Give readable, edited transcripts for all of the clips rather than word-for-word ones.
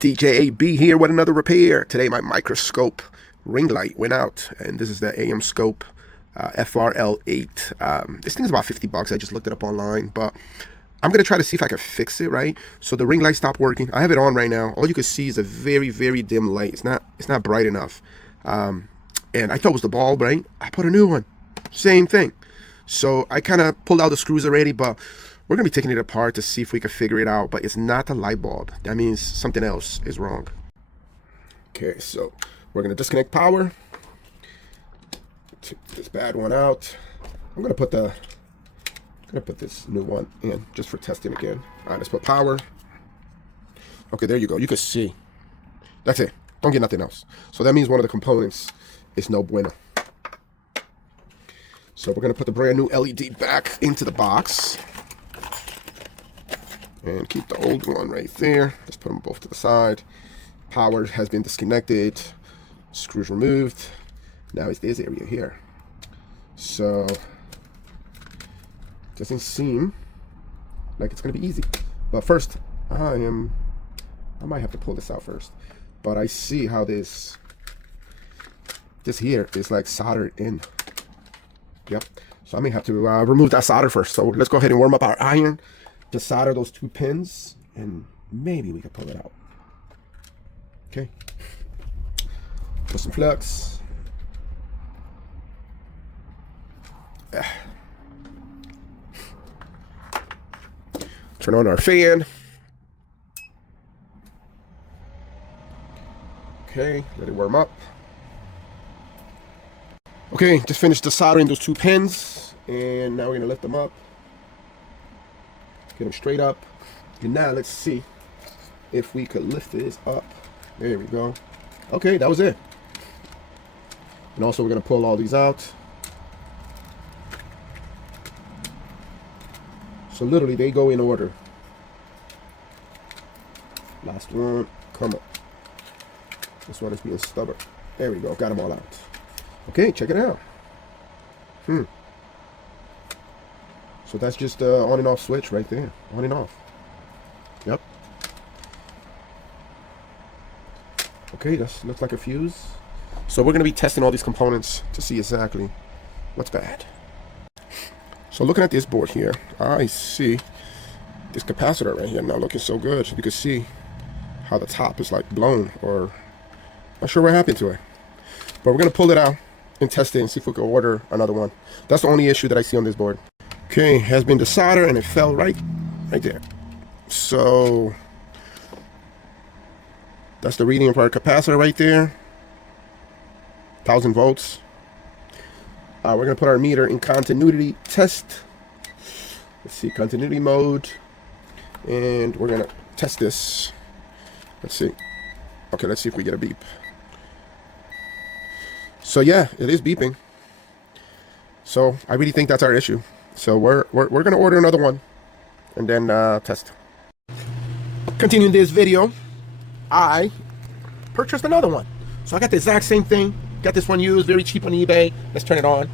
DJAB here with another repair. Today my microscope ring light went out, and this is the AmScope FRL8. This thing is about 50 bucks. I just looked it up online, but I'm gonna try to see if I can fix it, right? So the ring light stopped working. I have it on right now. All you can see is a very, very dim light. It's not bright enough. And I thought it was the bulb, right? I put a new one. Same thing. So I kind of pulled out the screws already, but we're going to be taking it apart to see if we can figure it out, but it's not the light bulb. That means something else is wrong. Okay, so we're going to disconnect power. Take this bad one out. I'm going to put this new one in just for testing again. All right, let's put power. Okay, there you go. You can see. That's it. Don't get nothing else. So that means one of the components is no bueno. So we're going to put the brand new LED back into the box. And keep the old one right there. Let's put them both to the side. Power has been disconnected. Screws removed. Now it's this area here. So doesn't seem like it's gonna be easy. But first, I might have to pull this out first. But I see how this here is like soldered in. Yep. So I may have to remove that solder first. So let's go ahead and warm up our iron. Just solder those two pins, and maybe we can pull it out. Okay. Put some flux. Turn on our fan. Okay, let it warm up. Okay, just finished soldering those two pins, and now we're gonna lift them up. Get them straight up. And now let's see if we could lift this up. There we go. Okay, that was it. And also we're going to pull all these out. So literally they go in order. Last one. Come on. This one is being stubborn. There we go. Got them all out. Okay, check it out. So that's just on and off switch right there. On and off. Yep. Okay, that looks like a fuse. So we're going to be testing all these components to see exactly what's bad. So looking at this board here, I see this capacitor right here now looking so good. So you can see how the top is like blown, or not sure what happened to it. But we're going to pull it out and test it and see if we can order another one. That's the only issue that I see on this board. Okay, has been desoldered and it fell right there. So that's the reading for our capacitor right there. 1000 volts. We're gonna put our meter in continuity test. Let's see, continuity mode, and we're gonna test this. Let's see. Okay, let's see if we get a beep. So yeah, it is beeping. So I really think that's our issue. So we're gonna order another one and then test. Continuing this video, I purchased another one. So I got the exact same thing. Got this one used, very cheap on eBay. Let's turn it on.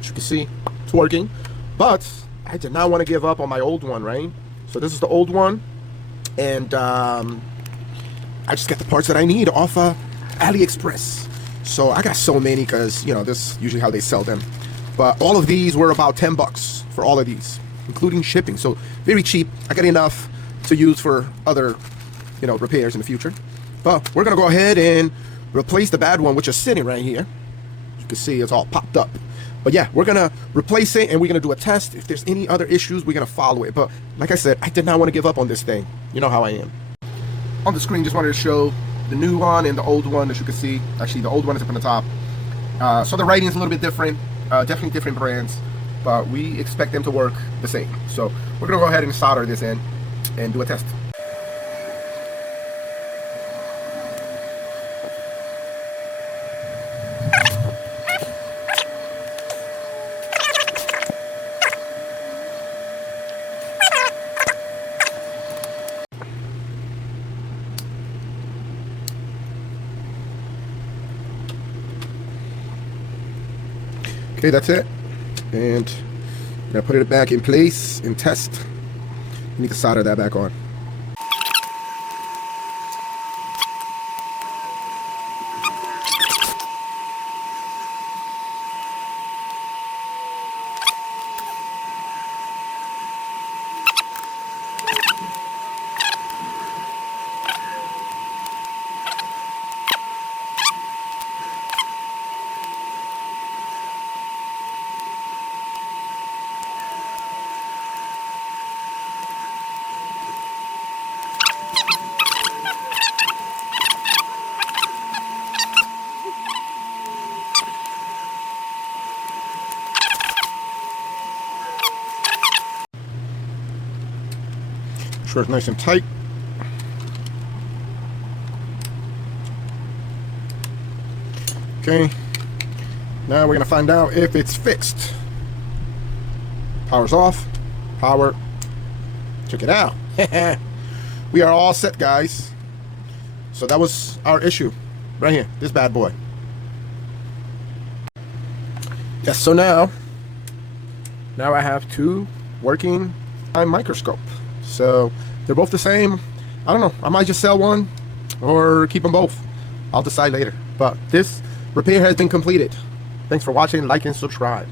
As you can see, it's working. But I did not want to give up on my old one, right? So this is the old one, and I just got the parts that I need off AliExpress. So I got so many because this is usually how they sell them. But all of these were about 10 bucks for all of these, including shipping. So very cheap. I got enough to use for other, repairs in the future. But we're gonna go ahead and replace the bad one, which is sitting right here. As you can see, it's all popped up. But yeah, we're gonna replace it and we're gonna do a test. If there's any other issues, we're gonna follow it. But like I said, I did not want to give up on this thing. You know how I am. On the screen, just wanted to show the new one and the old one. As you can see, actually the old one is up on the top. So the writing is a little bit different. Definitely different brands, but we expect them to work the same. So we're gonna go ahead and solder this in and do a test. Okay, that's it. And I'm gonna put it back in place and test. We need to solder that back on. sure it's nice and tight. Okay, now we're gonna find out if it's fixed. Power's off. Power. Check it out. We are all set, guys. So that was our issue right here, this bad boy. Yes, so now I have two working microscope. So they're both the same. I don't know, I might just sell one or keep them both. I'll decide later. But this repair has been completed. Thanks for watching, like and subscribe.